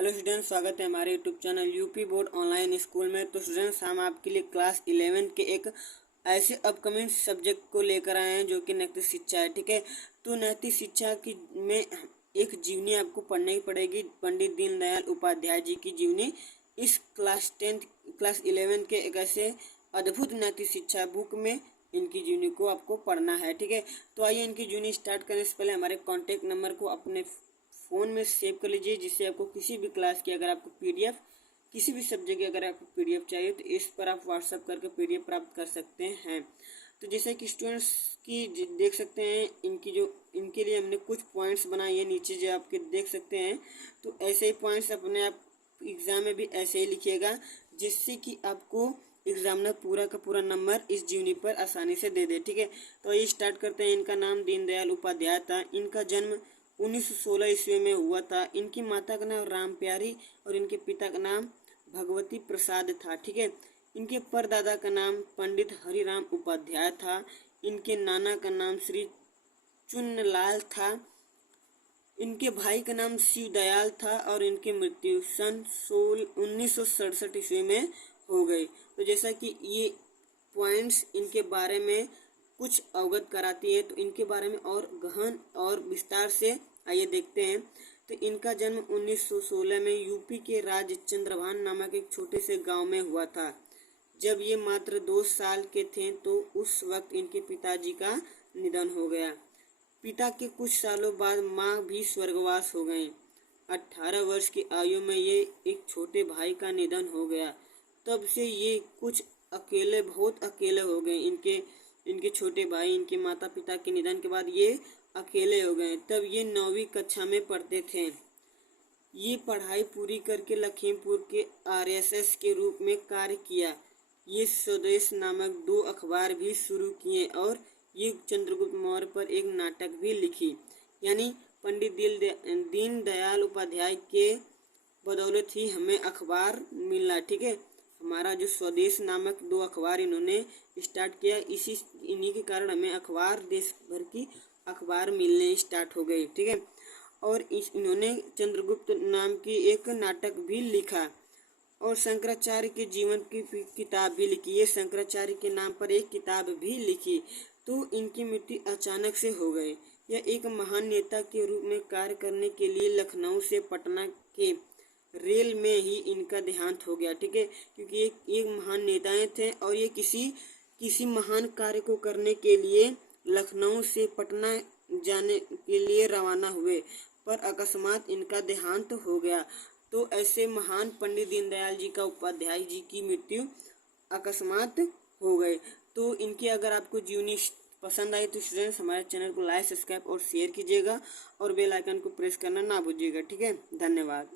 Hello students, स्वागत है हमारे YouTube channel UP board online school में। तो स्टूडेंट्स, हम आपके लिए क्लास 11 के एक ऐसे अपकमिंग सब्जेक्ट को लेकर आए हैं जो कि नैतिक शिक्षा है। ठीक है, तो नैतिक शिक्षा की में एक जीवनी आपको पढ़नी ही पड़ेगी, पंडित दीनदयाल उपाध्याय जी की जीवनी। इस क्लास 11 के एक ऐसे अद्भुत नैतिक शिक्षा बुक में इनकी जीवनी को आपको पढ़ना है। ठीक है, तो आइए इनकी जीवनी स्टार्ट करने से पहले हमारे कॉन्टैक्ट नंबर को अपने फ़ोन में सेव कर लीजिए, जिससे आपको किसी भी क्लास की अगर आपको पीडीएफ, किसी भी सब्जेक्ट की अगर आपको पीडीएफ चाहिए तो इस पर आप व्हाट्सअप करके पीडीएफ प्राप्त कर सकते हैं। तो जैसे कि स्टूडेंट्स की देख सकते हैं, इनके लिए हमने कुछ पॉइंट्स बनाए हैं, नीचे जो आपके देख सकते हैं। तो ऐसे ही पॉइंट्स अपने आप एग्ज़ाम में भी ऐसे ही लिखिएगा, जिससे कि आपको एग्जामिनर पूरा का पूरा नंबर इस जीवनी पर आसानी से दे दे। ठीक है, तो ये स्टार्ट करते हैं। इनका नाम दीनदयाल उपाध्याय था। इनका जन्म 1916 ईस्वी में हुआ था। इनकी माता का नाम राम प्यारी और इनके पिता का नाम भगवती प्रसाद था। ठीक है, इनके परदादा का नाम पंडित हरिराम उपाध्याय था। इनके नाना का नाम श्री चुन्नलाल था। इनके भाई का नाम शिवदयाल था और इनकी मृत्यु सन 1967 ईस्वी में हो गई। तो जैसा कि ये पॉइंट्स इनके बारे में कुछ अवगत कराती है, तो इनके बारे में और गहन और विस्तार से आइए देखते हैं। तो इनका जन्म 1916 में यूपी के राज्य चंद्रभान नामक एक छोटे से गांव में हुआ था। जब ये मात्र 2 साल के थे तो उस वक्त इनके पिताजी का निधन हो गया। पिता के कुछ सालों बाद माँ भी स्वर्गवास हो गईं। 18 वर्ष की आयु में ये एक छोटे भाई का निधन हो गया। तब से ये कुछ बहुत अकेले हो गए। इनके छोटे भाई, इनके माता पिता के निधन के बाद ये अकेले हो गए। तब ये 9वीं कक्षा में पढ़ते थे। ये पढ़ाई पूरी करके लखीमपुर के आरएसएस के रूप में कार्य किया। ये स्वदेश नामक 2 अखबार भी शुरू किए और ये चंद्रगुप्त मौर्य पर एक नाटक भी लिखी। यानी पंडित दीनदयाल उपाध्याय के बदौलत ही हमें अखबार मिला। ठीक है, हमारा जो स्वदेश नामक 2 अखबार इन्होंने स्टार्ट किया, इन्हीं के कारण हमें अखबार, देश भर की अखबार मिलने स्टार्ट हो गई। ठीक है, और इन्होंने चंद्रगुप्त नाम की एक नाटक भी लिखा और शंकराचार्य के जीवन की किताब भी लिखी। ये शंकराचार्य के नाम पर एक किताब भी लिखी। तो इनकी मृत्यु अचानक से हो गई। यह एक महान नेता के रूप में कार्य करने के लिए लखनऊ से पटना के रेल में ही इनका देहांत हो गया। ठीक है, क्योंकि एक महान नेताएं थे और ये किसी महान कार्य को करने के लिए लखनऊ से पटना जाने के लिए रवाना हुए, पर अकस्मात इनका देहांत हो गया। तो ऐसे महान पंडित दीनदयाल जी का उपाध्याय जी की मृत्यु अकस्मात हो गई। तो इनकी अगर आपको जीवनी पसंद आई तो स्टूडेंट्स, हमारे चैनल को लाइक, सब्सक्राइब और शेयर कीजिएगा और बेल आइकन को प्रेस करना ना भूलिएगा। ठीक है, धन्यवाद।